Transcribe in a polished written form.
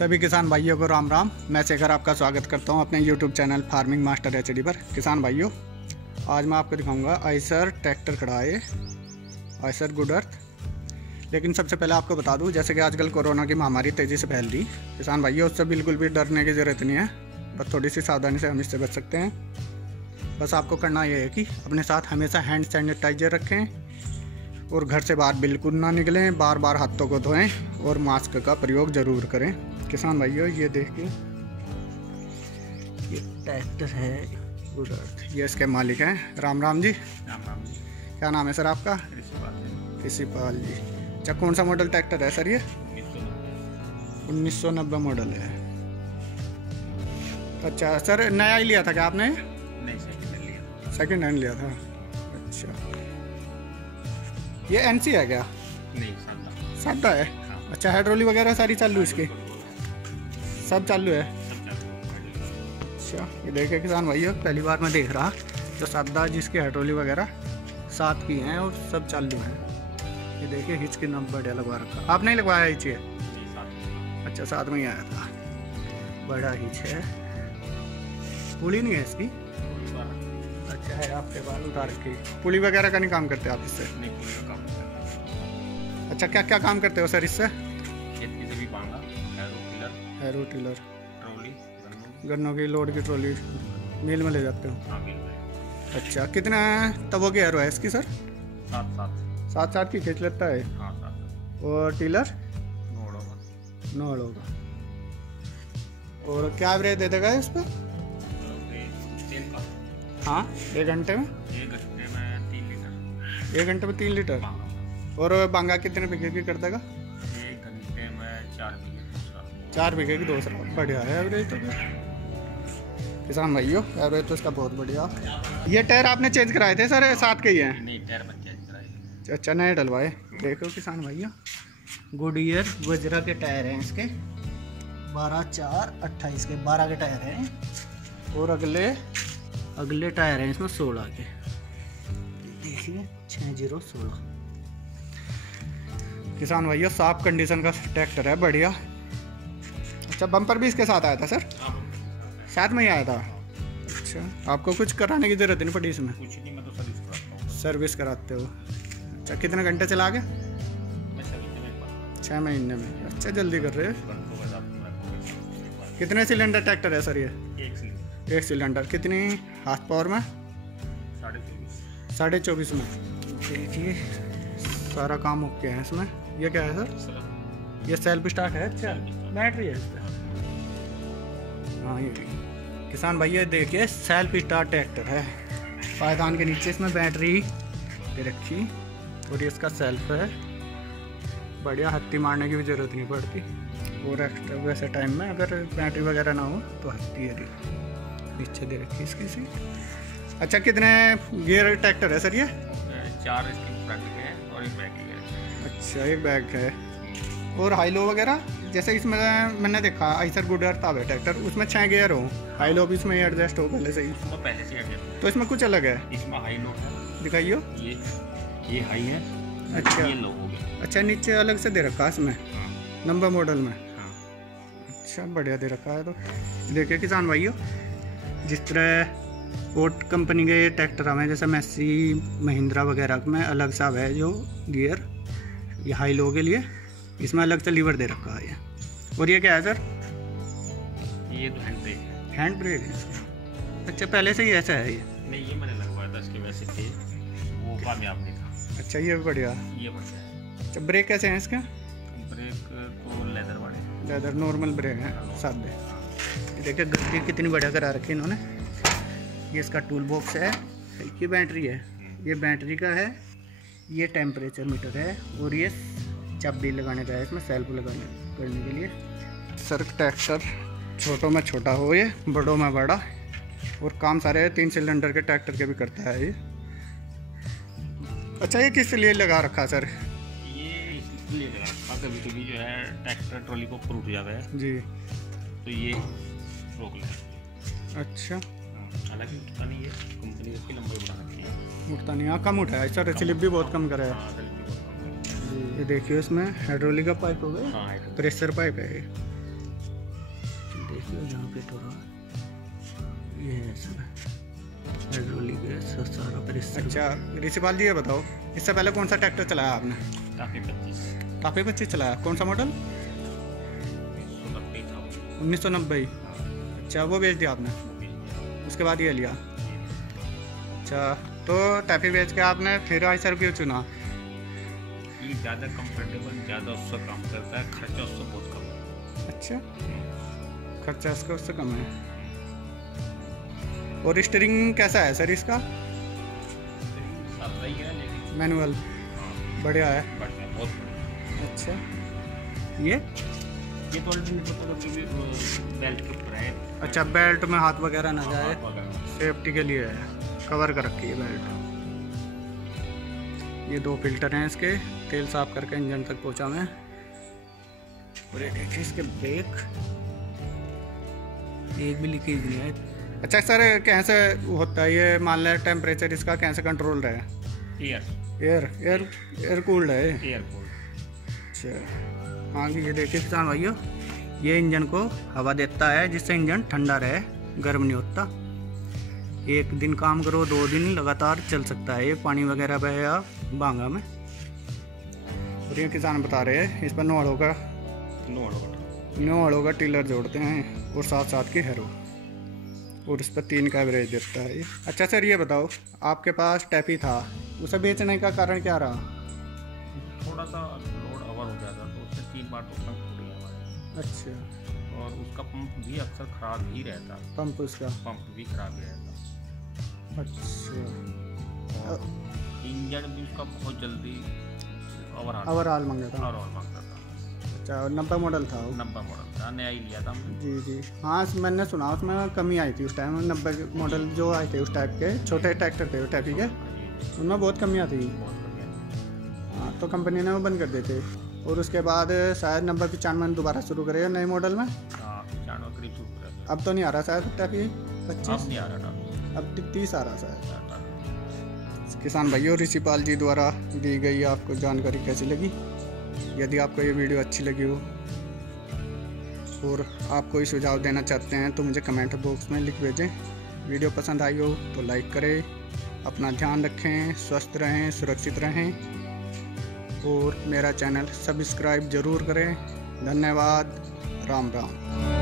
सभी किसान भाइयों को राम राम। मैं शेखर आपका स्वागत करता हूं अपने YouTube channel farming master HD पर। किसान भाइयों, आज मैं आपको दिखाऊंगा आइसर ट्रैक्टर खड़ा है, आइसर गुड अर्थ। लेकिन सबसे पहले आपको बता दूं, जैसे कि आजकल कोरोना की महामारी तेज़ी से फैल रही, किसान भाइयों उससे बिल्कुल भी डरने की ज़रूरत नहीं है। बस थोड़ी सी सावधानी से हम इससे बच सकते हैं। बस आपको करना यह है कि अपने साथ हमेशा हैंड सैनिटाइजर रखें और घर से बाहर बिल्कुल ना निकलें, बार बार हाथों को धोएं और मास्क का प्रयोग ज़रूर करें। किसान भाइयों, ये देखिए, ये ट्रैक्टर है गुड अर्थ, ये इसके मालिक हैं। राम राम जी। राम राम जी। क्या नाम है सर आपका? ऋषिपाल जी। अच्छा, कौन सा मॉडल ट्रैक्टर है सर ये? 1990 मॉडल है। अच्छा सर, नया ही लिया था क्या आपने? नहीं, सेकंड हैंड लिया था। अच्छा, ये NC है क्या? नहीं, सादा है। अच्छा, हाइड्रोलिक वगैरह सारी चालू इसके? सब चालू है। अच्छा, ये देखिए किसान भाइयों, पहली बार मैं देख रहा जो सादा जिसके हाइड्रोलिक वगैरह साथ की हैं और सब चालू हैं। ये देखिए हिच के नंबर बढ़िया लगवा रखा। आपने ही लगवाया हिच है? अच्छा, साथ में ही आया था। बड़ा हिच है, पुली नहीं है इसकी? अच्छा है, आपके बाल उतार के। पुली वगैरह का नहीं काम करते आप इससे? नहीं, पुली का काम करता है। अच्छा, क्या क्या काम करते हो सर इससे? खेत की सभी बांगा, हैरो टिलर, ट्रॉली, गन्नों की लोड की ट्रॉली मिल में ले जाते हो? हाँ, बिल्कुल। अच्छा, कितना तवों की हैरो है इसकी सर? 7 की खींच लेता है। हाँ, 7। और टिलर? 9 होगा। और क्या एवरेज दे देगा इस पर? हाँ, 1 घंटे में? 1 घंटे में 3 लीटर। 1 घंटे में 3 लीटर। और बांगा कितने बीघे की कर देगा? 1 घंटे में 4 बीघे। 4 बीघे की 2 बढ़िया है एवरेज तो। किसान भाइयों, एवरेज तो इसका बहुत बढ़िया। ये टायर आपने चेंज कराए थे सर? साथ के ही हैं? नहीं, टायर में चेंज कराए। अच्छा, नए डलवाए। देखो किसान भाइयों, गुडईयर वज्रा के टायर हैं इसके, 12/4/28 के 12 के टायर हैं। और अगले टायर हैं इसमें 16 के। देखिए 6016। किसान भाइयों, साफ कंडीशन का ट्रैक्टर है, बढ़िया। अच्छा, बम्पर भी इसके साथ आया था सर? साथ में ही आया था। अच्छा, आपको कुछ कराने की जरूरत नहीं पड़ी इसमें? कुछ नहीं, मैं तो सर्विस कराता हूँ। सर्विस कराते हो? अच्छा, कितने घंटे चला गए? मैं 6 महीने में। अच्छा, जल्दी कर रहे हो। कितने सिलेंडर ट्रैक्टर है सर ये? 1 सिलेंडर। कितनी हाथ पावर में? 24.5 में। देखिए सारा काम ओके है इसमें। ये क्या है सर? ये सेल्फ स्टार्ट है। अच्छा, बैटरी है इसमें? हाँ, ये किसान भैया देखिए, सेल्फ स्टार्ट ट्रैक्टर है। पायदान के नीचे इसमें बैटरी दे रखी और ये इसका सेल्फ है। बढ़िया, हत्ती मारने की भी ज़रूरत नहीं पड़ती। और एक्स्ट्रा वैसे टाइम में अगर बैटरी वगैरह ना हो तो हत्ती है नीचे दे रखी इसकी सी। अच्छा, कितने गियर ट्रैक्टर है सर ये? 4 इसकी फ्रंट के हैं और 1 बैक है। अच्छा, 1 बैग है। और हाई लो वगैरह जैसे इसमें मैंने देखा आइसर गुड अर्थ है ट्रैक्टर, उसमें 6 गियर हो, हाई लो भी इसमें एडजस्ट हो पहले से ही? तो पहले से एडजस्ट। तो इसमें कुछ अलग है? इसमें हाई लो है। दिखाइयो। ये हाई है। अच्छा, ये लो हो गया। अच्छा, नीचे अलग से दे रखा है इसमें? हाँ। नंबर मॉडल में? हाँ। अच्छा, बढ़िया दे रखा है। तो देखिए किसान भाइयों, जिस तरह पोर्ट कंपनी के ट्रैक्टर हमें जैसे मैसी महिंद्रा वगैरह में अलग सा है जो गियर, ये हाई लो के लिए इसमें अलग से लीवर दे रखा है ये। और ये क्या है सर? ये तो हैंड ब्रेक है। हैंड ब्रेक है इसमें? अच्छा, पहले से ही ऐसा है ये? नहीं, ये मैंने लगवाया था, इसके वैसे थे, वो कामयाब नहीं था। अच्छा, ये बढ़िया। ये बढ़िया है। अच्छा, ब्रेक कैसे हैं इसके? ब्रेक तो लेदर वाले, लेदर नॉर्मल ब्रेक है सादे। ये देखिए गद्दी कितनी बढ़िया करा रखी इन्होंने। ये इसका टूल बॉक्स है, ये बैटरी है, ये बैटरी का है, ये टेम्परेचर मीटर है और ये चाबी लगाने का है इसमें, सेल्फ लगाने करने के लिए। सर ट्रैक्टर छोटों में छोटा हो, ये बड़ों में बड़ा, और काम सारे 3 सिलेंडर के ट्रैक्टर के भी करता है ये। अच्छा, ये किस लिए लगा रखा सर? ये इसलिए लगा रखा, कभी जो है ट्रैक्टर ट्रॉली को ऊपर उठ जाता है जी, तो ये रोक ले। अच्छा, हालांकि उठता नहीं है, कंपनी इसकी लंबाई बढ़ा रखी है। उठता नहीं? हाँ, कम उठा है सर, स्लिप भी बहुत कम करा है। हाँ, स्लिप भी बहुत कम है। ये देखिए इसमें हाइड्रोलिक का पाइप हो गया, हाँ, प्रेशर पाइप है ये। देखिए यहाँ पे थोड़ा ये है इसमें हाइड्रोलिक है सारा पर। अच्छा ऋषिपाल जी ये बताओ, इससे पहले कौन सा ट्रैक्टर चलाया आपने? टाफी 25 चलाया। कौन सा मॉडल? 1990। अच्छा वो बेच दिया आपने, उसके बाद ये लिया। अच्छा तो टाफी बेच के आपने फिर आइसर क्यों चुना? ये ज़्यादा कंफर्टेबल, ज़्यादा उससे काम करता है, खर्चा उससे बहुत कम है। अच्छा खर्चा इसका उससे कम है। और स्टीयरिंग कैसा है सर इसका? सही है लेकिन मैनुअल बढ़िया है। बहुत बढ़िया। अच्छा ये तो बेल्ट के ऊपर है। अच्छा बेल्ट में हाथ वगैरह ना जाए, सेफ्टी के लिए है, कवर कर रखी है बेल्ट। ये 2 फिल्टर हैं इसके, तेल साफ करके इंजन तक पहुंचा मैं। और ये देखिए इसके ब्रेक, एक भी लीकेज नहीं है। अच्छा सर कैसे होता है ये, मान लें टेम्परेचर इसका कैसे कंट्रोल रहे? एयर कूल्ड है। Air cooled. अच्छा हाँ ये देखिए किसान भाइयों, ये इंजन को हवा देता है जिससे इंजन ठंडा रहे, गर्म नहीं होता। 1 दिन काम करो, 2 दिन लगातार चल सकता है ये, पानी वगैरह बहे या भांगा में। और ये किसान बता रहे हैं इस पर 9 हड़ों का टिलर जोड़ते हैं और साथ की हैरो, और इस पर 3 का एवरेज देता है ये। अच्छा सर ये बताओ, आपके पास टैफी था, उसे बेचने का कारण क्या रहा? थोड़ा सा लोड ओवर हो जाता तो उससे 3 बार तो पंप टूट गया हमारा। अच्छा और उसका पंप भी अक्सर ख़राब ही रहता। पंप भी ख़राब ही रहता। अच्छा इंजन भी उसका बहुत जल्दी ओवरऑल मांगता था। अच्छा 90 मॉडल था वो? 90 मॉडल था, नया ही लिया था हमने। जी हाँ मैंने सुना उसमें कमी आई थी उस टाइम। 90 मॉडल जो आए थे उस टाइप के छोटे ट्रैक्टर थे टैफी के, उनमें बहुत कमियाँ थी। हाँ तो कंपनी ने वो बंद कर दिए थे। और उसके बाद शायद 90-95 में दोबारा शुरू करे नए मॉडल में। अब तो नहीं आ रहा शायद टैफी 25, नहीं आ रहा, अब 30 आ रहा शायद। किसान भाइयों ऋषिपाल जी द्वारा दी गई आपको जानकारी कैसी लगी? यदि आपको ये वीडियो अच्छी लगी हो और आप कोई सुझाव देना चाहते हैं तो मुझे कमेंट बॉक्स में लिख भेजें। वीडियो पसंद आई हो तो लाइक करें। अपना ध्यान रखें, स्वस्थ रहें, सुरक्षित रहें और मेरा चैनल सब्सक्राइब ज़रूर करें। धन्यवाद। राम राम।